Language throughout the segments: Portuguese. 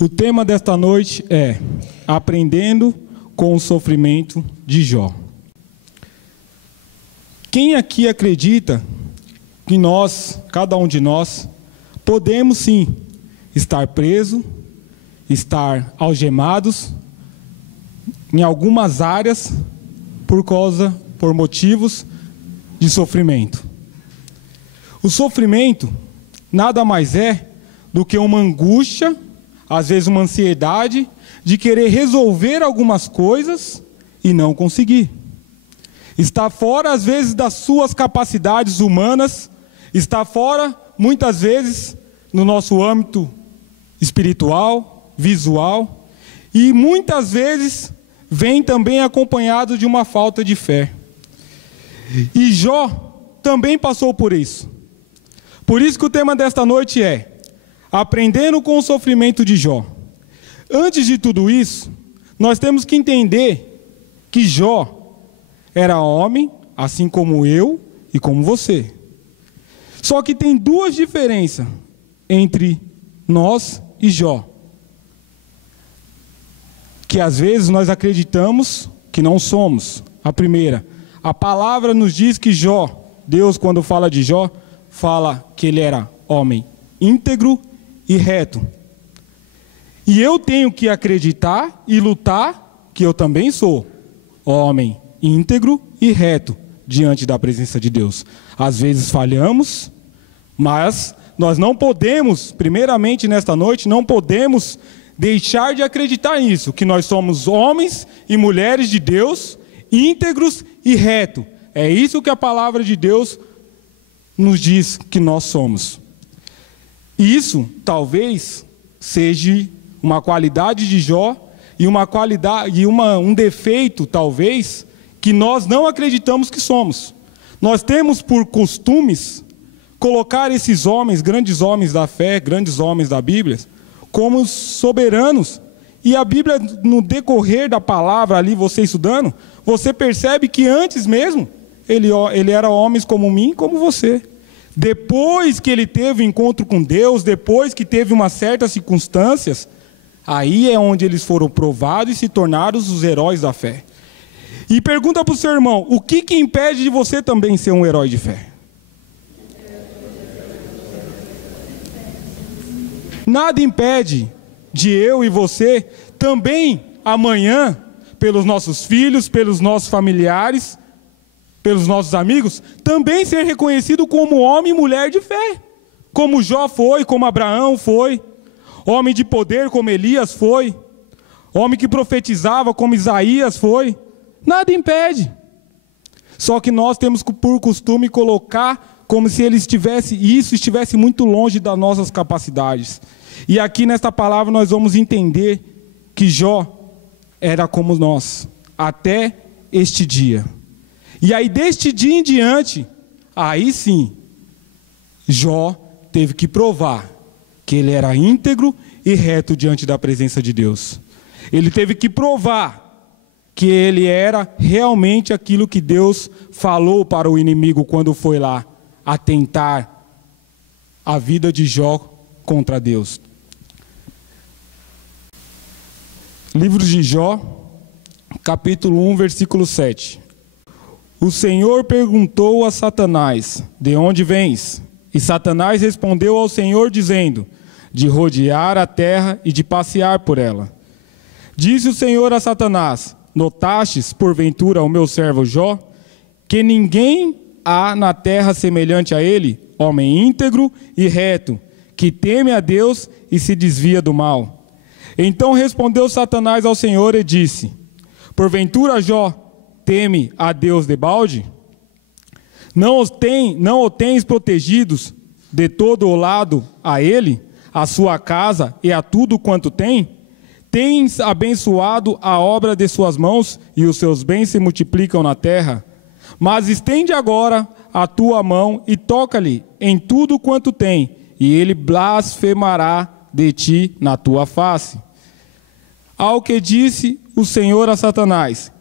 O tema desta noite é Aprendendo com o Sofrimento de Jó. Quem aqui acredita que nós, cada um de nós, podemos sim estar preso, estar algemados em algumas áreas por motivos de sofrimento? O sofrimento nada mais é do que uma angústia, às vezes uma ansiedade, de querer resolver algumas coisas e não conseguir. Está fora, às vezes, das suas capacidades humanas, está fora, muitas vezes, no nosso âmbito espiritual, visual, e muitas vezes vem também acompanhado de uma falta de fé. E Jó também passou por isso. Por isso que o tema desta noite é Aprendendo com o Sofrimento de Jó. Antes de tudo isso, nós temos que entender que Jó era homem, assim como eu e como você. Só que tem duas diferenças entre nós e Jó, que às vezes nós acreditamos que não somos. A primeira, a palavra nos diz que Jó, Deus quando fala de Jó, fala que ele era homem íntegro e reto. E eu tenho que acreditar e lutar que eu também sou homem íntegro e reto diante da presença de Deus. Às vezes falhamos, mas nós não podemos, primeiramente nesta noite, não podemos deixar de acreditar nisso, que nós somos homens e mulheres de Deus, íntegros e reto. É isso que a palavra de Deus nos diz que nós somos. Isso talvez seja uma qualidade de Jó e um defeito, talvez, que nós não acreditamos que somos. Nós temos por costumes colocar esses homens, grandes homens da fé, grandes homens da Bíblia, como soberanos. E a Bíblia, no decorrer da palavra ali, você estudando, você percebe que antes mesmo, ele era homens como mim e como você. Depois que ele teve encontro com Deus, depois que teve umas certas circunstâncias, aí é onde eles foram provados e se tornaram os heróis da fé. E pergunta para o seu irmão, o que impede de você também ser um herói de fé? Nada impede de eu e você também amanhã, pelos nossos filhos, pelos nossos familiares, pelos nossos amigos, também ser reconhecido como homem e mulher de fé. Como Jó foi, como Abraão foi. Homem de poder como Elias foi. Homem que profetizava como Isaías foi. Nada impede. Só que nós temos por costume colocar como se isso estivesse muito longe das nossas capacidades. E aqui nesta palavra nós vamos entender que Jó era como nós, até este dia. E aí deste dia em diante, aí sim, Jó teve que provar que ele era íntegro e reto diante da presença de Deus. Ele teve que provar que ele era realmente aquilo que Deus falou para o inimigo quando foi lá atentar a vida de Jó contra Deus. Livro de Jó, capítulo 1, versículo 7. O Senhor perguntou a Satanás, de onde vens? E Satanás respondeu ao Senhor, dizendo, de rodear a terra e de passear por ela. Disse o Senhor a Satanás, notastes, porventura, o meu servo Jó, que ninguém há na terra semelhante a ele, homem íntegro e reto, que teme a Deus e se desvia do mal. Então respondeu Satanás ao Senhor e disse, porventura Jó teme a Deus debalde? Não o tens protegidos de todo o lado a ele, a sua casa e a tudo quanto tem? Tens abençoado a obra de suas mãos e os seus bens se multiplicam na terra? Mas estende agora a tua mão e toca-lhe em tudo quanto tem, e ele blasfemará de ti na tua face. Ao que disse o Senhor a Satanás,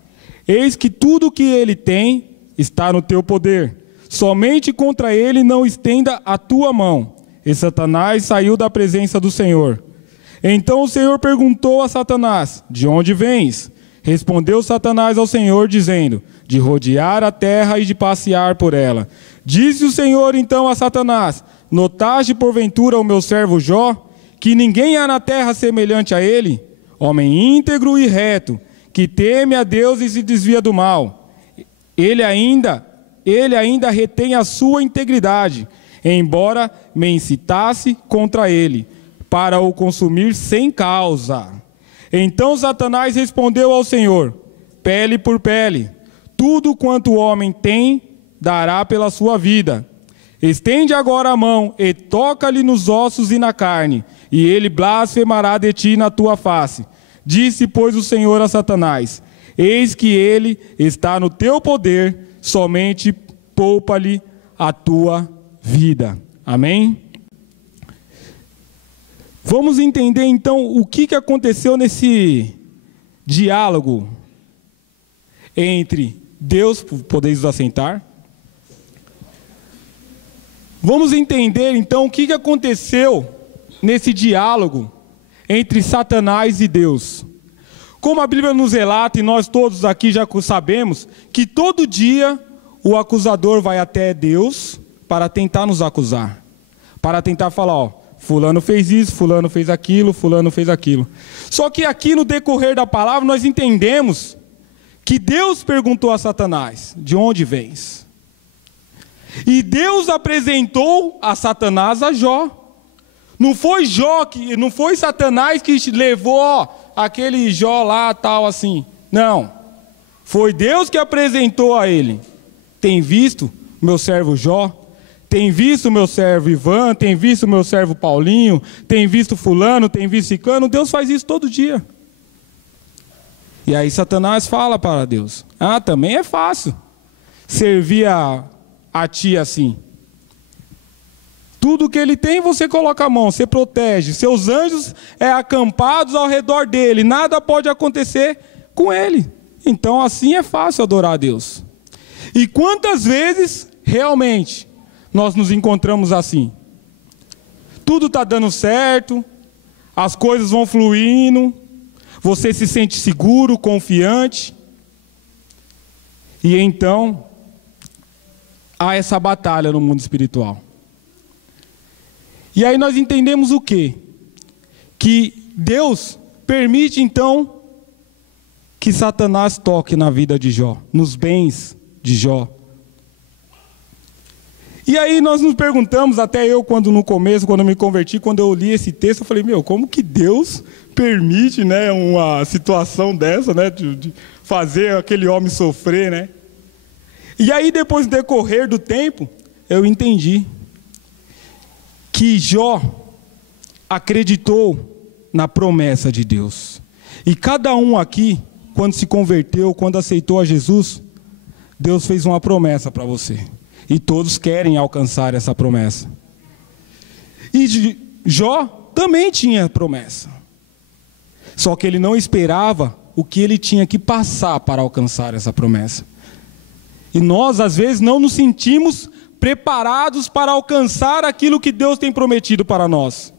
eis que tudo o que ele tem está no teu poder, somente contra ele não estenda a tua mão. E Satanás saiu da presença do Senhor. Então o Senhor perguntou a Satanás: de onde vens? Respondeu Satanás ao Senhor, dizendo: de rodear a terra e de passear por ela. Disse o Senhor então a Satanás: notaste porventura o meu servo Jó, que ninguém há na terra semelhante a ele, homem íntegro e reto, que teme a Deus e se desvia do mal. Ele ainda retém a sua integridade, embora me incitasse contra ele, para o consumir sem causa. Então Satanás respondeu ao Senhor: pele por pele, tudo quanto o homem tem, dará pela sua vida. Estende agora a mão e toca-lhe nos ossos e na carne, e ele blasfemará de ti na tua face. Disse, pois, o Senhor a Satanás: eis que ele está no teu poder, somente poupa-lhe a tua vida. Amém? Vamos entender então o que aconteceu nesse diálogo entre Deus, podeis vos assentar. Vamos entender então o que aconteceu nesse diálogo entre Satanás e Deus. Como a Bíblia nos relata, e nós todos aqui já sabemos, que todo dia o acusador vai até Deus para tentar nos acusar. Para tentar falar, ó, fulano fez isso, fulano fez aquilo, fulano fez aquilo. Só que aqui no decorrer da palavra nós entendemos que Deus perguntou a Satanás: de onde vens? E Deus apresentou a Satanás a Jó. Não foi Satanás que levou, ó, aquele Jó lá, tal assim. Não. Foi Deus que apresentou a ele. Tem visto meu servo Jó? Tem visto meu servo Ivan? Tem visto meu servo Paulinho? Tem visto fulano? Tem visto ciclano? Deus faz isso todo dia. E aí Satanás fala para Deus: ah, também é fácil servir a ti assim. Tudo que ele tem, você coloca a mão, você protege. Seus anjos acampados ao redor dele. Nada pode acontecer com ele. Então assim é fácil adorar a Deus. E quantas vezes realmente nós nos encontramos assim? Tudo está dando certo, as coisas vão fluindo, você se sente seguro, confiante. E então há essa batalha no mundo espiritual. E aí nós entendemos o quê? Que Deus permite então que Satanás toque na vida de Jó, nos bens de Jó. E aí nós nos perguntamos, até eu no começo, quando eu me converti, quando eu li esse texto, eu falei, como que Deus permite, né, uma situação dessa, né, de fazer aquele homem sofrer, né? E aí depois do decorrer do tempo, eu entendi que Jó acreditou na promessa de Deus. E cada um aqui, quando se converteu, quando aceitou a Jesus, Deus fez uma promessa para você. E todos querem alcançar essa promessa. E Jó também tinha promessa. Só que ele não esperava o que ele tinha que passar para alcançar essa promessa. E nós, às vezes, não nos sentimos preparados para alcançar aquilo que Deus tem prometido para nós.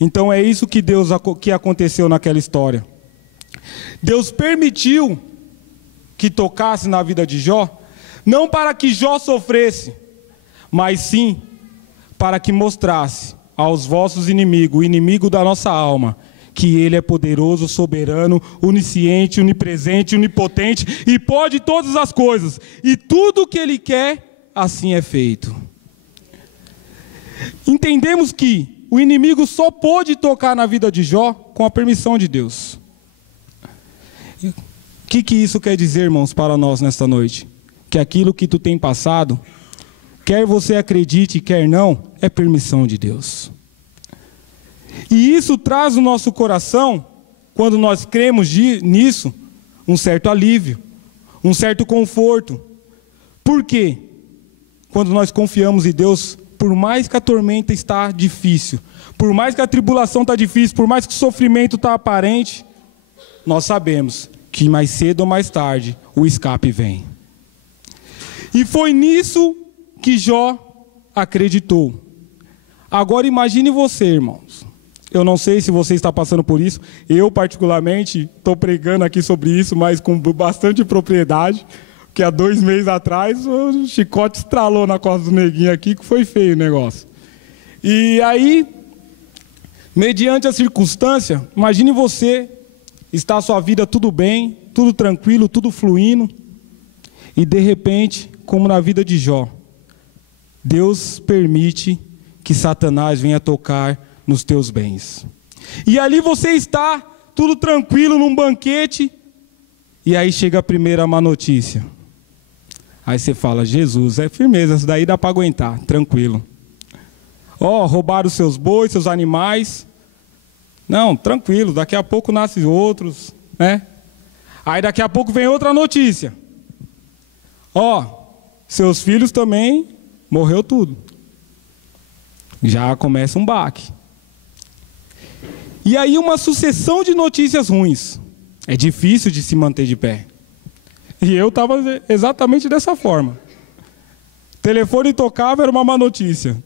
Então é isso que aconteceu naquela história. Deus permitiu que tocasse na vida de Jó, não para que Jó sofresse, mas sim para que mostrasse aos vossos inimigos, o inimigo da nossa alma, que Ele é poderoso, soberano, onisciente, onipresente, onipotente e pode todas as coisas. E tudo o que Ele quer, assim é feito. Entendemos que o inimigo só pôde tocar na vida de Jó com a permissão de Deus. O que isso quer dizer, irmãos, para nós nesta noite? Que aquilo que tu tem passado, quer você acredite, quer não, é permissão de Deus. E isso traz no nosso coração, quando nós cremos nisso, um certo alívio, um certo conforto. Por quê? Quando nós confiamos em Deus, por mais que a tormenta está difícil, por mais que a tribulação está difícil, por mais que o sofrimento está aparente, nós sabemos que mais cedo ou mais tarde o escape vem. E foi nisso que Jó acreditou. Agora imagine você, irmãos. Eu não sei se você está passando por isso. Eu, particularmente, estou pregando aqui sobre isso, mas com bastante propriedade. Porque há 2 meses atrás, o chicote estralou na costa do neguinho aqui, que foi feio o negócio. E aí, mediante a circunstância, imagine você, está a sua vida tudo bem, tudo tranquilo, tudo fluindo. E de repente, como na vida de Jó, Deus permite que Satanás venha tocar nos teus bens. E ali você está, tudo tranquilo, num banquete, e aí chega a primeira má notícia. Aí você fala, Jesus, é firmeza, isso daí dá para aguentar, tranquilo. Roubaram os seus bois, seus animais. Não, tranquilo, daqui a pouco nascem outros, né? Aí daqui a pouco vem outra notícia. Seus filhos também, morreu tudo. Já começa um baque. E aí uma sucessão de notícias ruins. É difícil de se manter de pé. E eu estava exatamente dessa forma. Telefone tocava, era uma má notícia.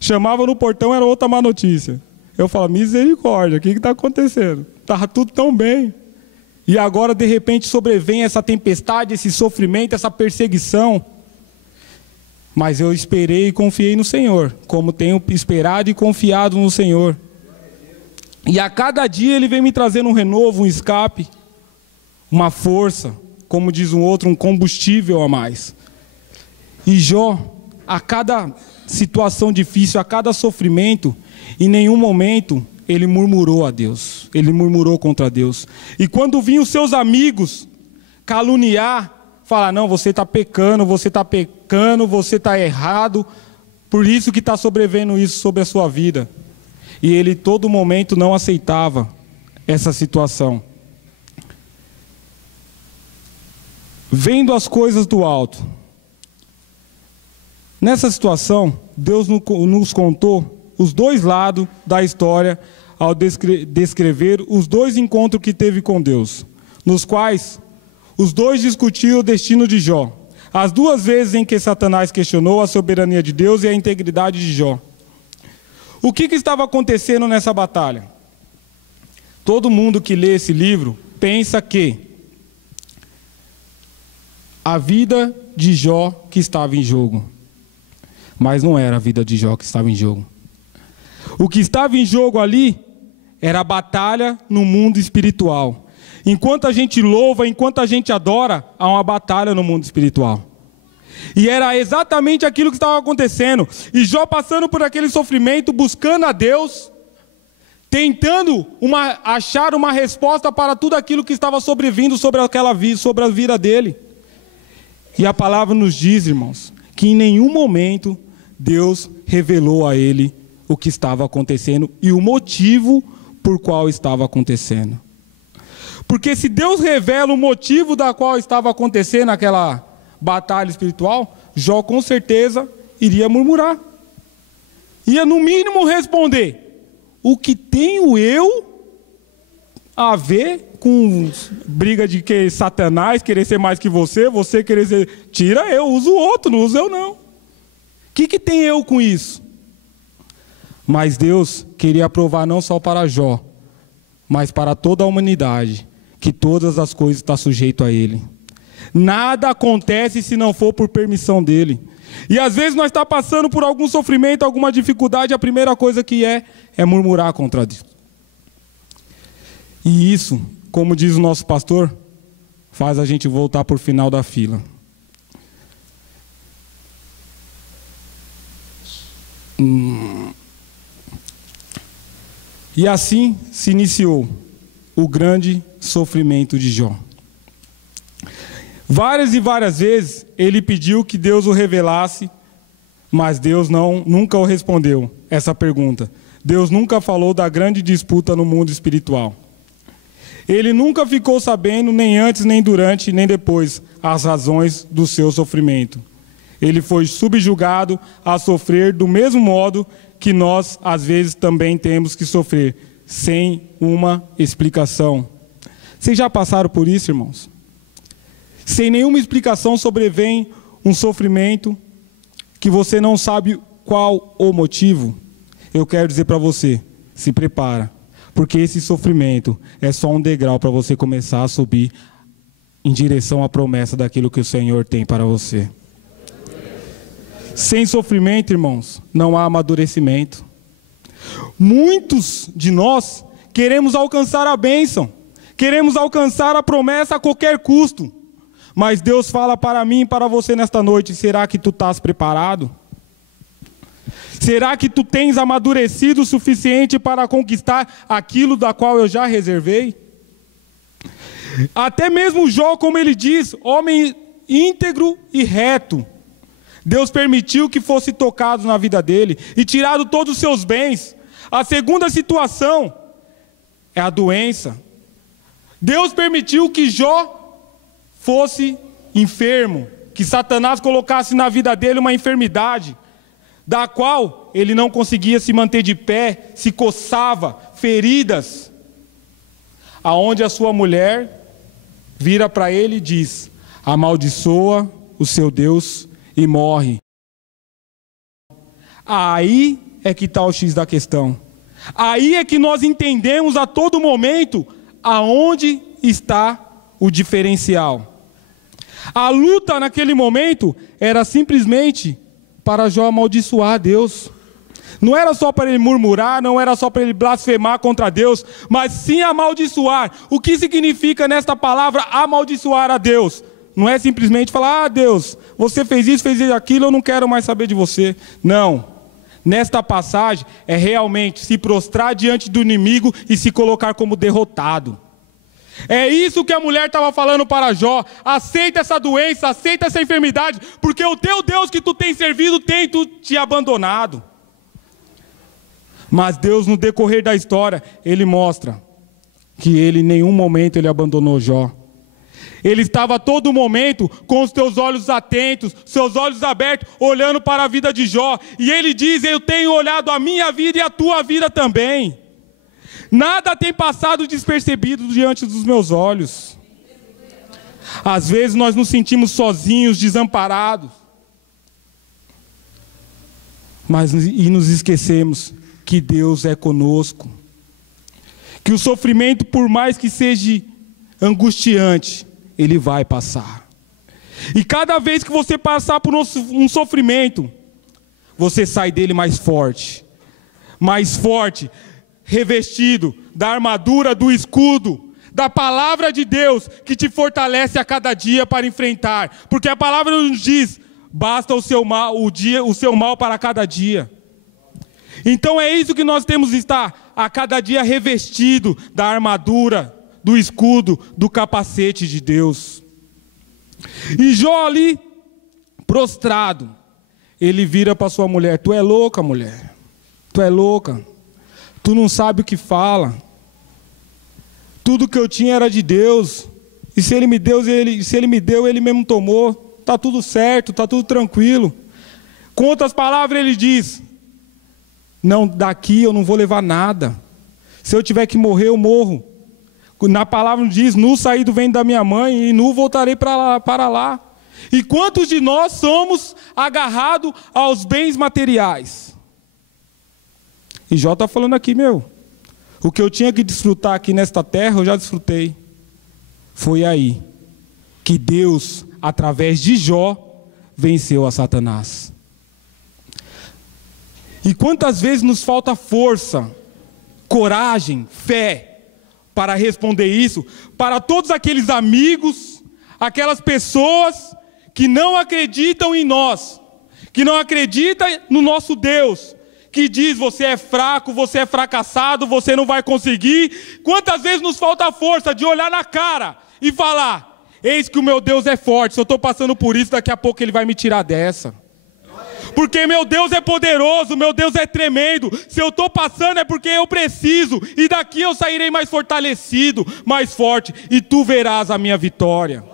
Chamava no portão, era outra má notícia. Eu falava, misericórdia, o que está acontecendo? Estava tudo tão bem. E agora, de repente, sobrevém essa tempestade, esse sofrimento, essa perseguição. Mas eu esperei e confiei no Senhor, como tenho esperado e confiado no Senhor. E a cada dia Ele vem me trazendo um renovo, um escape, uma força, como diz um outro, um combustível a mais. E Jó, a cada situação difícil, a cada sofrimento, em nenhum momento ele murmurou a Deus, ele murmurou contra Deus. E quando vinham os seus amigos caluniar, falar, não, você está pecando, você está errado, por isso que está sobrevivendo isso sobre a sua vida. E ele todo momento não aceitava essa situação. Vendo as coisas do alto. Nessa situação, Deus nos contou os 2 lados da história ao descrever os 2 encontros que teve com Deus, nos quais os 2 discutiram o destino de Jó. As 2 vezes em que Satanás questionou a soberania de Deus e a integridade de Jó. O que estava acontecendo nessa batalha? Todo mundo que lê esse livro pensa que a vida de Jó que estava em jogo. Mas não era a vida de Jó que estava em jogo. O que estava em jogo ali era a batalha no mundo espiritual. Enquanto a gente louva, enquanto a gente adora, há uma batalha no mundo espiritual. E era exatamente aquilo que estava acontecendo. E Jó passando por aquele sofrimento, buscando a Deus, tentando achar uma resposta para tudo aquilo que estava sobrevindo sobre a vida dele. E a palavra nos diz, irmãos, que em nenhum momento Deus revelou a ele o que estava acontecendo e o motivo por qual estava acontecendo. Porque se Deus revela o motivo da qual estava acontecendo aquela batalha espiritual, Jó com certeza iria murmurar. Ia no mínimo responder, o que tenho eu a ver com briga de que Satanás querer ser mais que você querer ser... Tira eu, uso o outro, não uso eu não. O que tem eu com isso? Mas Deus queria provar não só para Jó, mas para toda a humanidade, que todas as coisas estão sujeitas a Ele. Nada acontece se não for por permissão dEle. E às vezes nós estamos passando por algum sofrimento, alguma dificuldade, a primeira coisa que é murmurar contra Deus. E isso, como diz o nosso pastor, faz a gente voltar para o final da fila. E assim se iniciou o grande sofrimento de Jó. Várias e várias vezes ele pediu que Deus o revelasse, mas Deus nunca o respondeu essa pergunta. Deus nunca falou da grande disputa no mundo espiritual. Ele nunca ficou sabendo, nem antes, nem durante, nem depois, as razões do seu sofrimento. Ele foi subjugado a sofrer do mesmo modo que nós, às vezes, também temos que sofrer, sem uma explicação. Vocês já passaram por isso, irmãos? Sem nenhuma explicação sobrevém um sofrimento que você não sabe qual o motivo. Eu quero dizer para você, se prepara, porque esse sofrimento é só um degrau para você começar a subir em direção à promessa daquilo que o Senhor tem para você. Sem sofrimento, irmãos, não há amadurecimento. Muitos de nós queremos alcançar a bênção, queremos alcançar a promessa a qualquer custo, mas Deus fala para mim e para você nesta noite: será que tu estás preparado? Será que tu tens amadurecido o suficiente para conquistar aquilo da qual eu já reservei? Até mesmo Jó, como ele diz, homem íntegro e reto, Deus permitiu que fosse tocado na vida dele e tirado todos os seus bens. A segunda situação é a doença. Deus permitiu que Jó fosse enfermo, que Satanás colocasse na vida dele uma enfermidade, da qual ele não conseguia se manter de pé, se coçava, feridas, aonde a sua mulher vira para ele e diz: amaldiçoa o seu Deus e morre. Aí é que está o X da questão. Aí é que nós entendemos a todo momento aonde está o diferencial. A luta naquele momento era simplesmente para Jó amaldiçoar Deus. Não era só para ele murmurar, não era só para ele blasfemar contra Deus, mas sim amaldiçoar. O que significa nesta palavra amaldiçoar a Deus? Não é simplesmente falar: Deus, você fez isso, fez aquilo, eu não quero mais saber de você. Não. Nesta passagem é realmente se prostrar diante do inimigo e se colocar como derrotado. É isso que a mulher estava falando para Jó: aceita essa doença, aceita essa enfermidade, porque o teu Deus que tu tens servido tem te abandonado. Mas Deus, no decorrer da história, ele mostra que ele em nenhum momento ele abandonou Jó. Ele estava a todo momento com os teus olhos atentos, seus olhos abertos, olhando para a vida de Jó. E ele diz: eu tenho olhado a minha vida e a tua vida também. Nada tem passado despercebido diante dos meus olhos. Às vezes nós nos sentimos sozinhos, desamparados. Mas nos esquecemos que Deus é conosco. Que o sofrimento, por mais que seja angustiante, ele vai passar. E cada vez que você passar por um sofrimento, você sai dele mais forte, revestido da armadura, do escudo, da palavra de Deus, que te fortalece a cada dia para enfrentar. Porque a palavra nos diz: basta o seu mal para cada dia. Então é isso que nós temos de estar a cada dia revestido da armadura, do escudo, do capacete de Deus. E Jó ali, prostrado, ele vira para sua mulher: tu é louca, mulher, tu é louca, tu não sabe o que fala, tudo que eu tinha era de Deus, e se ele me deu, ele mesmo tomou, está tudo certo, está tudo tranquilo. Com outras palavras ele diz: não, daqui eu não vou levar nada, se eu tiver que morrer eu morro. Na palavra diz: nu saí do ventre da minha mãe e nu voltarei para lá. E quantos de nós somos agarrados aos bens materiais? E Jó está falando aqui: o que eu tinha que desfrutar aqui nesta terra, eu já desfrutei. Foi aí que Deus, através de Jó, venceu a Satanás. E quantas vezes nos falta força, coragem, fé, para responder isso, para todos aqueles amigos, aquelas pessoas que não acreditam em nós, que não acreditam no nosso Deus, que diz: você é fraco, você é fracassado, você não vai conseguir. Quantas vezes nos falta a força de olhar na cara e falar: eis que o meu Deus é forte, se eu estou passando por isso, daqui a pouco ele vai me tirar dessa. Porque meu Deus é poderoso, meu Deus é tremendo. Se eu estou passando é porque eu preciso, e daqui eu sairei mais fortalecido, mais forte, e tu verás a minha vitória.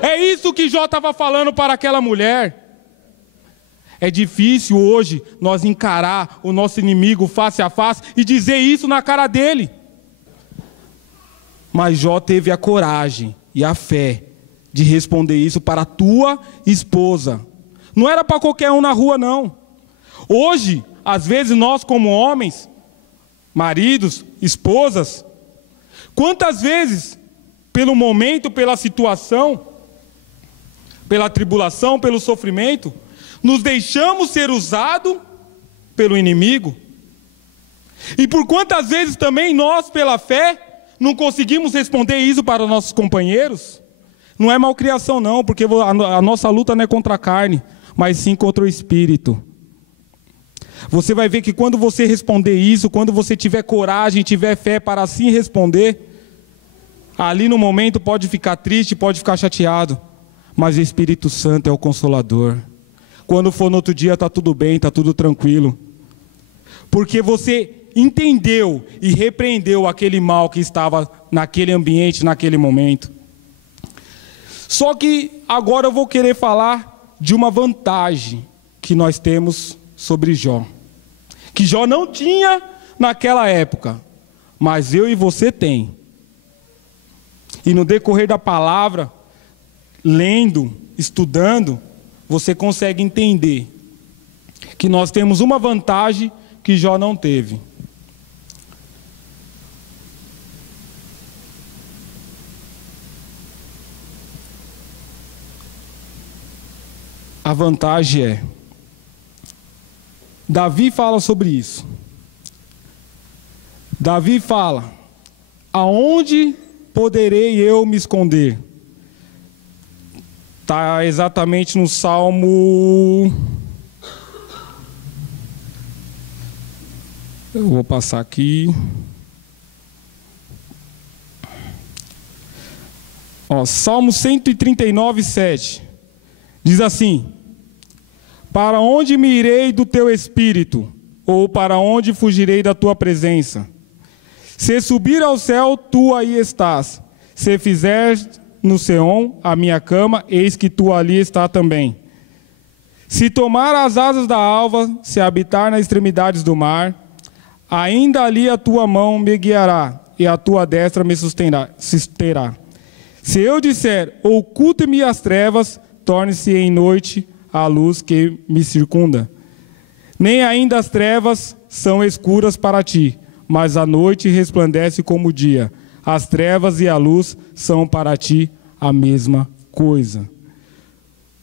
É isso que Jó estava falando para aquela mulher. É difícil hoje nós encarar o nosso inimigo face a face e dizer isso na cara dele. Mas Jó teve a coragem e a fé de responder isso para a tua esposa. Não era para qualquer um na rua, não. Hoje, às vezes nós como homens, maridos, esposas. Quantas vezes, pelo momento, pela situação, pela tribulação, pelo sofrimento, nos deixamos ser usados pelo inimigo? E por quantas vezes também nós, pela fé, não conseguimos responder isso para os nossos companheiros? Não é malcriação não, porque a nossa luta não é contra a carne, mas sim contra o espírito. Você vai ver que quando você responder isso, quando você tiver coragem, tiver fé para assim responder, ali no momento pode ficar triste, pode ficar chateado, mas o Espírito Santo é o Consolador. Quando for no outro dia está tudo bem, está tudo tranquilo. Porque você entendeu e repreendeu aquele mal que estava naquele ambiente, naquele momento. Só que agora eu vou querer falar de uma vantagem que nós temos sobre Jó. Que Jó não tinha naquela época, mas eu e você tem. E no decorrer da palavra, lendo, estudando, você consegue entender que nós temos uma vantagem que Jó não teve. A vantagem é, Davi fala sobre isso. Davi fala, aonde poderei eu me esconder? Está exatamente no Salmo... Eu vou passar aqui. Salmo 139, 7. Diz assim: para onde me irei do teu espírito? Ou para onde fugirei da tua presença? Se subir ao céu, tu aí estás. Se fizer no Seom a minha cama, eis que tu ali está também. Se tomar as asas da alva, se habitar nas extremidades do mar, ainda ali a tua mão me guiará, e a tua destra me susterá. Se eu disser, oculte-me as trevas, torne-se em noite a luz que me circunda. Nem ainda as trevas são escuras para ti, mas a noite resplandece como o dia. As trevas e a luz são para ti a mesma coisa.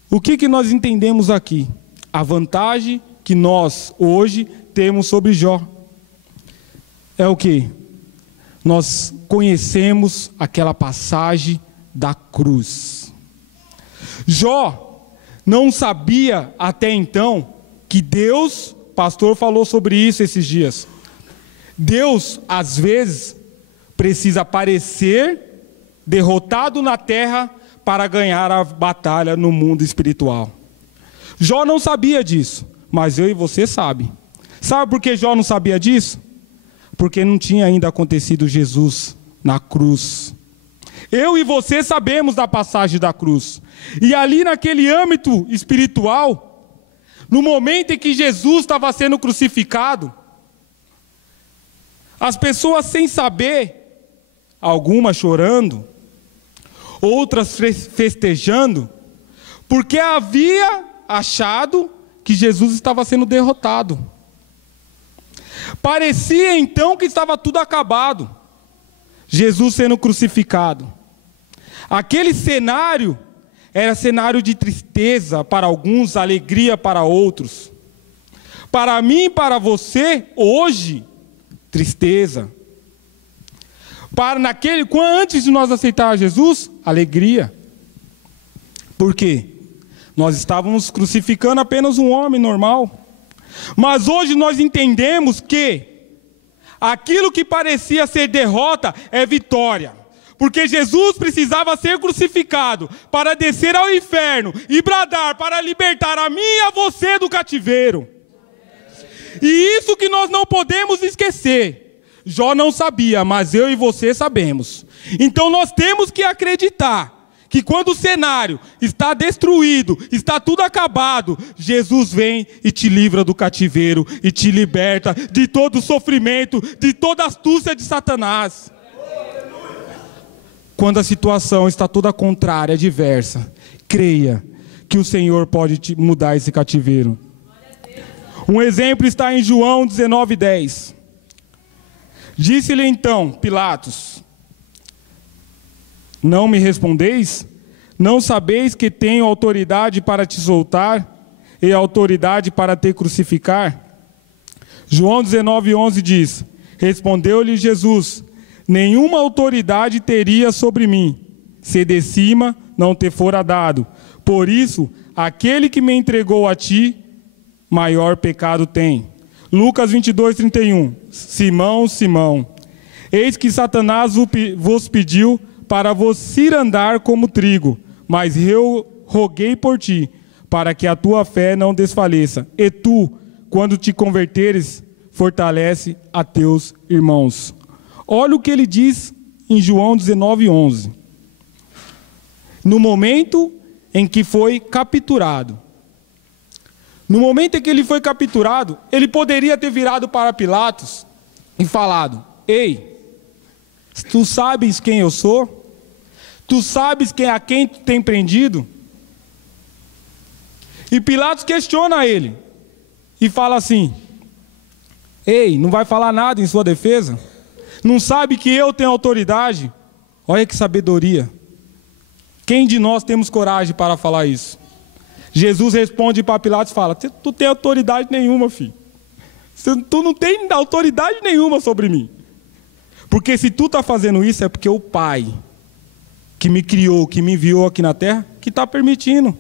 O que nós entendemos aqui? A vantagem que nós hoje temos sobre Jó é o quê? Nós conhecemos aquela passagem da cruz. Jó não sabia até então que Deus, pastor falou sobre isso esses dias, Deus às vezes precisa aparecer derrotado na terra para ganhar a batalha no mundo espiritual. Jó não sabia disso, mas eu e você sabem. Sabe por que Jó não sabia disso? Porque não tinha ainda acontecido Jesus na cruz. Eu e você sabemos da passagem da cruz. E ali naquele âmbito espiritual, no momento em que Jesus estava sendo crucificado, as pessoas sem saber, algumas chorando, outras festejando, porque havia achado que Jesus estava sendo derrotado. Parecia então que estava tudo acabado. Jesus sendo crucificado. Aquele cenário era cenário de tristeza para alguns, alegria para outros. Para mim e para você, hoje, tristeza. Antes de nós aceitar Jesus, alegria. Por quê? Nós estávamos crucificando apenas um homem normal. Mas hoje nós entendemos que aquilo que parecia ser derrota é vitória. Porque Jesus precisava ser crucificado para descer ao inferno e bradar para libertar a mim e a você do cativeiro. E isso que nós não podemos esquecer. Jó não sabia, mas eu e você sabemos. Então nós temos que acreditar que quando o cenário está destruído, está tudo acabado, Jesus vem e te livra do cativeiro e te liberta de todo o sofrimento, de toda a astúcia de Satanás. Quando a situação está toda contrária, adversa, creia que o Senhor pode te mudar esse cativeiro. Um exemplo está em João 19:10. Disse-lhe então Pilatos: não me respondeis? Não sabeis que tenho autoridade para te soltar e autoridade para te crucificar? João 19:11 diz: respondeu-lhe Jesus: nenhuma autoridade teria sobre mim, se de cima não te fora dado. Por isso, aquele que me entregou a ti, maior pecado tem. Lucas 22:31. Simão, Simão, eis que Satanás vos pediu para vos cirandar como trigo, mas eu roguei por ti, para que a tua fé não desfaleça. E tu, quando te converteres, fortalece a teus irmãos. Olha o que ele diz em João 19:11. No momento em que foi capturado. No momento em que ele foi capturado, ele poderia ter virado para Pilatos e falado: ei, tu sabes quem eu sou? Tu sabes a quem tu tem prendido? E Pilatos questiona ele e fala assim: ei, não vai falar nada em sua defesa? Não sabe que eu tenho autoridade? Olha que sabedoria. Quem de nós temos coragem para falar isso? Jesus responde para Pilatos e fala: tu tem autoridade nenhuma, filho. Tu não tem autoridade nenhuma sobre mim. Porque se tu está fazendo isso é porque o Pai que me criou, que me enviou aqui na terra, que está permitindo.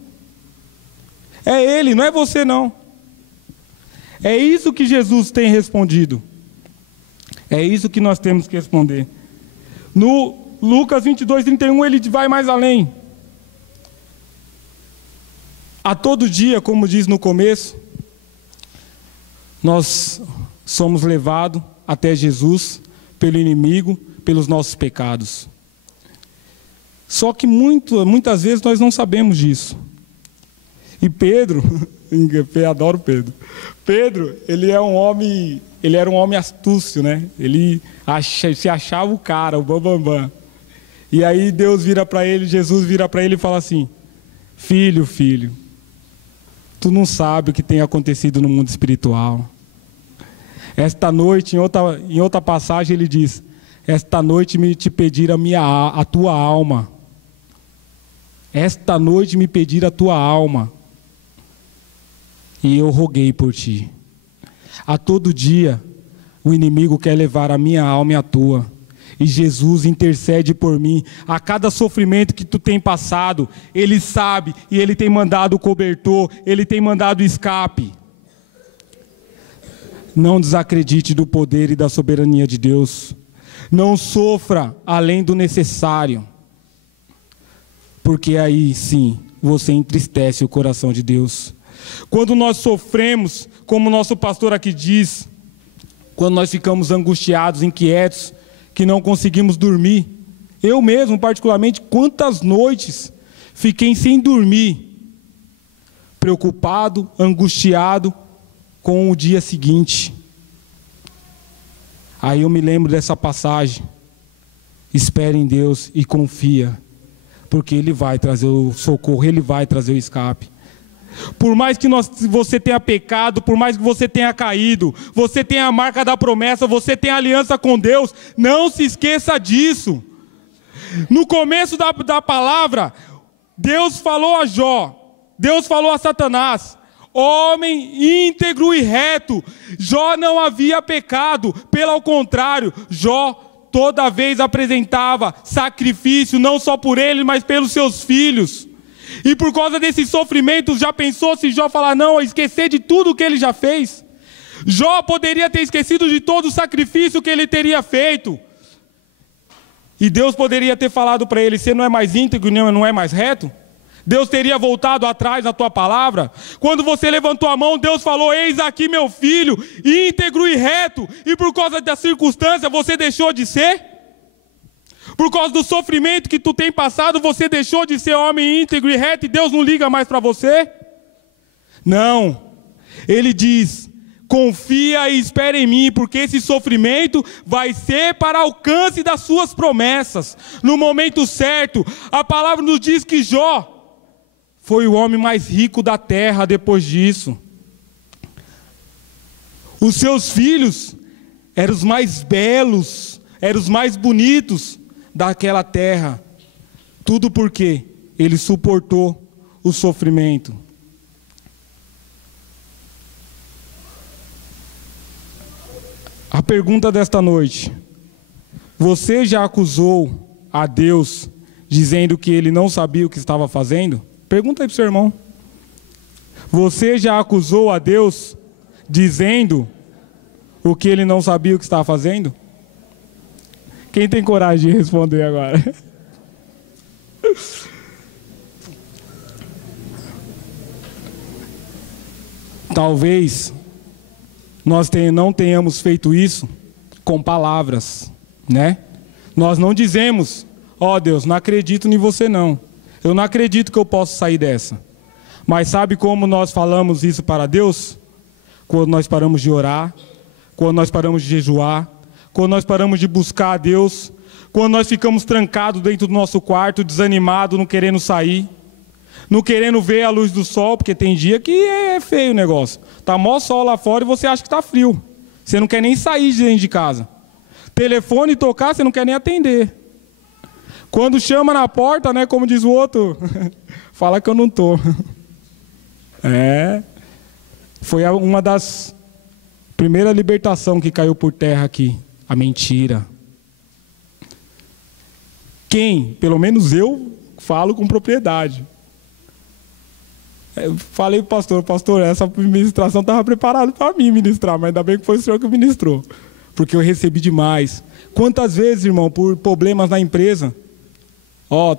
É Ele, não é você não. É isso que Jesus tem respondido. É isso que nós temos que responder. No Lucas 22:31 ele vai mais além. A todo dia, como diz no começo, nós somos levados até Jesus pelo inimigo, pelos nossos pecados. Só que muitas vezes nós não sabemos disso. E Pedro, eu adoro Pedro. Pedro, ele era um homem astúcio, né? Ele se achava o cara, o bambambam. E aí Deus vira para ele, Jesus vira para ele e fala assim: filho, tu não sabe o que tem acontecido no mundo espiritual. Esta noite, em outra passagem ele diz: esta noite me te pediram a tua alma. Esta noite me pediram a tua alma. E eu roguei por ti. A todo dia, o inimigo quer levar a minha alma e a tua. E Jesus intercede por mim. A cada sofrimento que tu tem passado, Ele sabe. E Ele tem mandado o cobertor. Ele tem mandado o escape. Não desacredite do poder e da soberania de Deus. Não sofra além do necessário. Porque aí sim, você entristece o coração de Deus. Quando nós sofremos, como o nosso pastor aqui diz, quando nós ficamos angustiados, inquietos, que não conseguimos dormir. Eu mesmo, particularmente, quantas noites fiquei sem dormir, preocupado, angustiado com o dia seguinte. Aí eu me lembro dessa passagem: espere em Deus e confia, porque Ele vai trazer o socorro, Ele vai trazer o escape. Por mais que você tenha pecado, por mais que você tenha caído, você tenha a marca da promessa, você tenha aliança com Deus, não se esqueça disso. No começo da palavra, Deus falou a Jó, Deus falou a Satanás: homem íntegro e reto. Jó não havia pecado, pelo contrário, Jó toda vez apresentava sacrifício, não só por ele, mas pelos seus filhos. E por causa desses sofrimentos, já pensou se Jó falar não, esquecer de tudo o que ele já fez? Jó poderia ter esquecido de todo o sacrifício que ele teria feito. E Deus poderia ter falado para ele: você não é mais íntegro, não é mais reto? Deus teria voltado atrás na tua palavra? Quando você levantou a mão, Deus falou: eis aqui meu filho, íntegro e reto. E por causa da circunstância, você deixou de ser? Por causa do sofrimento que tu tem passado, você deixou de ser homem íntegro e reto e Deus não liga mais para você? Não. Ele diz: confia e espera em mim, porque esse sofrimento vai ser para alcance das suas promessas. No momento certo, a palavra nos diz que Jó foi o homem mais rico da terra depois disso. Os seus filhos eram os mais belos, eram os mais bonitos daquela terra. Tudo porque ele suportou o sofrimento. A pergunta desta noite: você já acusou a Deus dizendo que ele não sabia o que estava fazendo? Pergunta aí para o seu irmão. Você já acusou a Deus dizendo o que ele não sabia o que estava fazendo? Quem tem coragem de responder agora? Talvez nós não tenhamos feito isso com palavras, né? Nós não dizemos: ó Deus, não acredito em você não. Eu não acredito que eu possa sair dessa. Mas sabe como nós falamos isso para Deus? Quando nós paramos de orar, quando nós paramos de jejuar, quando nós paramos de buscar a Deus, quando nós ficamos trancados dentro do nosso quarto, desanimados, não querendo sair, não querendo ver a luz do sol, porque tem dia que é feio o negócio. Tá mó sol lá fora e você acha que está frio. Você não quer nem sair de dentro de casa. Telefone tocar, você não quer nem atender. Quando chama na porta, né, como diz o outro, fala que eu não tô. Foi uma das primeiras libertações que caiu por terra aqui, a mentira. Pelo menos eu falo com propriedade. Eu falei para o pastor, essa ministração estava preparada para mim ministrar, mas ainda bem que foi o senhor que ministrou, porque eu recebi demais. Quantas vezes, irmão, por problemas na empresa,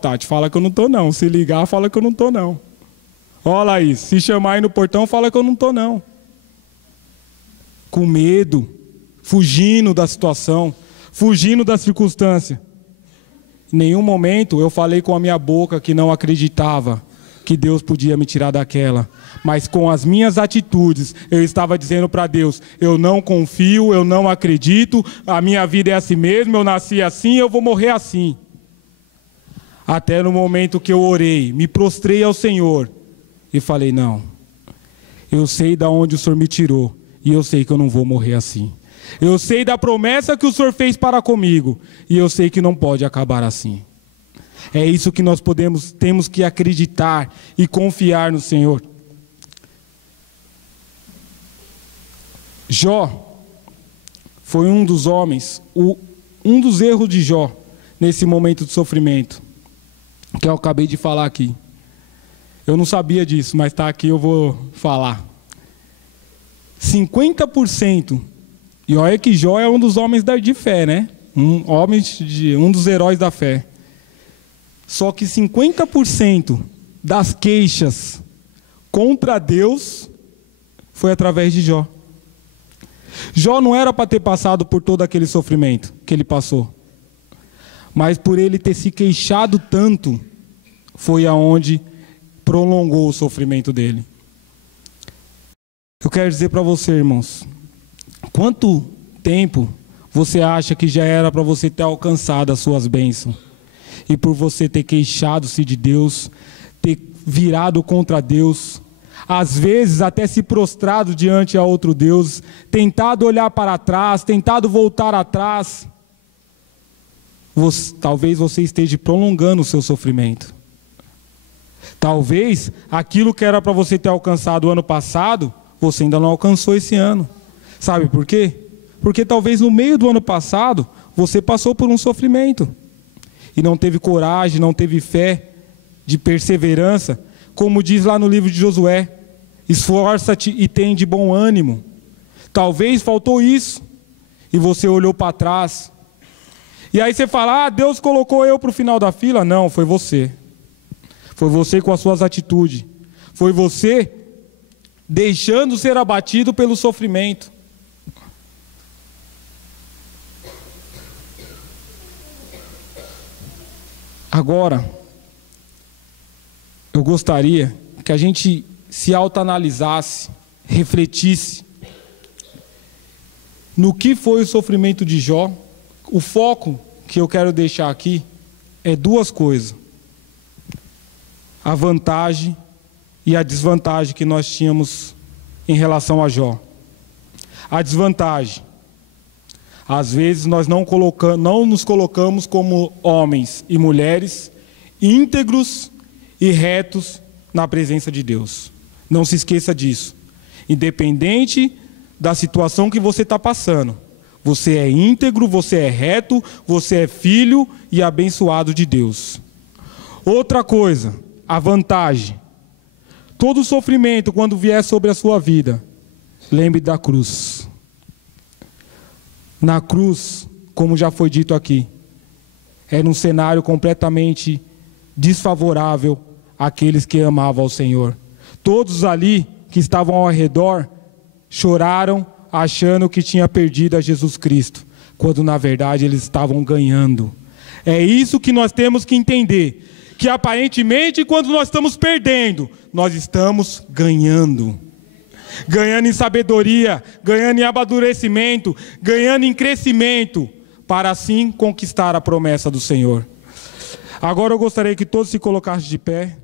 Tati, fala que eu não estou não, se ligar, fala que eu não estou não. Laís, se chamar aí no portão, fala que eu não estou não. Com medo, fugindo da situação, fugindo da circunstância. Em nenhum momento eu falei com a minha boca que não acreditava que Deus podia me tirar daquela. Mas com as minhas atitudes, eu estava dizendo para Deus: eu não confio, eu não acredito, a minha vida é assim mesmo, eu nasci assim, eu vou morrer assim. Até no momento que eu orei, me prostrei ao Senhor e falei: não, eu sei de onde o Senhor me tirou e eu sei que eu não vou morrer assim. Eu sei da promessa que o Senhor fez para comigo e eu sei que não pode acabar assim. É isso que nós temos que acreditar e confiar no Senhor. Jó foi um dos homens, um dos erros de Jó nesse momento de sofrimento, que eu acabei de falar aqui. Eu não sabia disso, mas está aqui, eu vou falar. 50%, e olha que Jó é um dos homens de fé, né? Um dos heróis da fé. Só que 50% das queixas contra Deus foi através de Jó. Jó não era para ter passado por todo aquele sofrimento que ele passou. Mas por ele ter se queixado tanto, foi aonde prolongou o sofrimento dele. Eu quero dizer para você, irmãos, quanto tempo você acha que já era para você ter alcançado as suas bênçãos? E por você ter queixado-se de Deus, ter virado contra Deus, às vezes até se prostrado diante a outro Deus, tentado olhar para trás, tentado voltar atrás, talvez você esteja prolongando o seu sofrimento. Talvez aquilo que era para você ter alcançado o ano passado, você ainda não alcançou esse ano. Sabe por quê? Porque talvez no meio do ano passado, você passou por um sofrimento e não teve coragem, não teve fé de perseverança, como diz lá no livro de Josué: esforça-te e tem de bom ânimo. Talvez faltou isso, e você olhou para trás, e aí você fala: Deus colocou eu para o final da fila. Não, foi você. Foi você com as suas atitudes. Foi você deixando ser abatido pelo sofrimento. Agora, eu gostaria que a gente se autoanalisasse, refletisse no que foi o sofrimento de Jó. O foco que eu quero deixar aqui é duas coisas: a vantagem e a desvantagem que nós tínhamos em relação a Jó. A desvantagem: Às vezes nós não nos colocamos como homens e mulheres íntegros e retos na presença de Deus. Não se esqueça disso. Independente da situação que você está passando, você é íntegro, você é reto, você é filho e abençoado de Deus. Outra coisa, a vantagem. Todo sofrimento, quando vier sobre a sua vida, lembre da cruz. Na cruz, como já foi dito aqui, era um cenário completamente desfavorável àqueles que amavam ao Senhor. Todos ali que estavam ao redor choraram, achando que tinha perdido a Jesus Cristo, quando na verdade eles estavam ganhando. É isso que nós temos que entender, que aparentemente quando nós estamos perdendo, nós estamos ganhando. Ganhando em sabedoria, ganhando em amadurecimento, ganhando em crescimento, para assim conquistar a promessa do Senhor. Agora eu gostaria que todos se colocassem de pé.